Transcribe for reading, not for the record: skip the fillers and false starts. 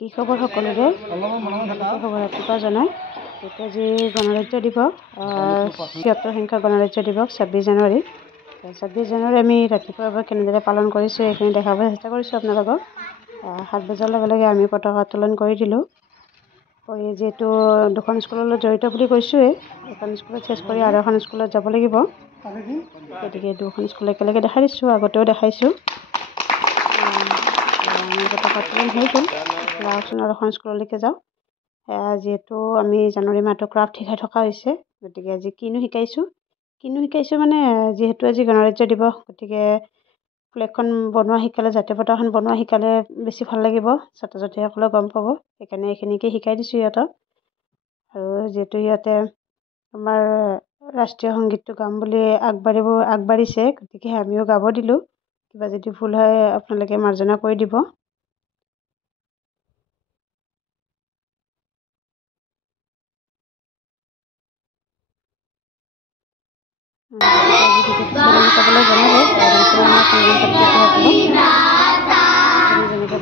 কি খবৰ সকলোৰে খবৰ ৰাতিপুৱা জনাই এতিয়া যি গণৰাজ্য দিৱস ৭৬ সংখ্যক গণৰাজ্য দিৱস ২৬ জানুৱাৰী ২৬ জানুৱাৰী আমি ৰাতিপুৱা কেনেদৰে পালন কৰিছোঁ এইখিনি দেখাবলৈ চেষ্টা কৰিছোঁ আপোনালোকক ৭ বজাৰ লগে লগে আমি পতাকা উত্তোলন কৰি দিলোঁ কৰি যিহেতু দুখন স্কুলৰ লগত জড়িত বুলি কৈছোঁৱেই এখন স্কুলত চেছ কৰি আৰু এখন স্কুলত যাব লাগিব গতিকে দুখন স্কুল একেলগে দেখাই দিছোঁ আগতেও দেখাইছোঁ আমি পতাকা উত্তোলন হৈ গ'ল লাওচোন আৰু এখন স্কুললৈকে যাওঁ যিহেতু আমি জানুৱাৰী মাহটো ক্ৰাফ্ট শিকাই থকা হৈছে গতিকে আজি কিনো শিকাইছোঁ মানে যিহেতু আজি গণৰাজ্য দিৱস গতিকে ফ্লেগখন বনোৱা শিকালে জাতীয় পতাকাখন বনোৱা শিকালে বেছি ভাল লাগিব ছাত্ৰ ছাত্ৰীসকলে গম পাব সেইকাৰণে এইখিনিকে শিকাই দিছোঁ সিহঁতক আৰু যিহেতু সিহঁতে আমাৰ ৰাষ্ট্ৰীয় সংগীতটো গাম বুলি আগবাঢ়িছে গতিকে আমিও গাব দিলোঁ কিবা যদি ভুল হয় আপোনালোকে মাৰ্জনা কৰি দিব ক'বলৈ জনালে যেনেকৈ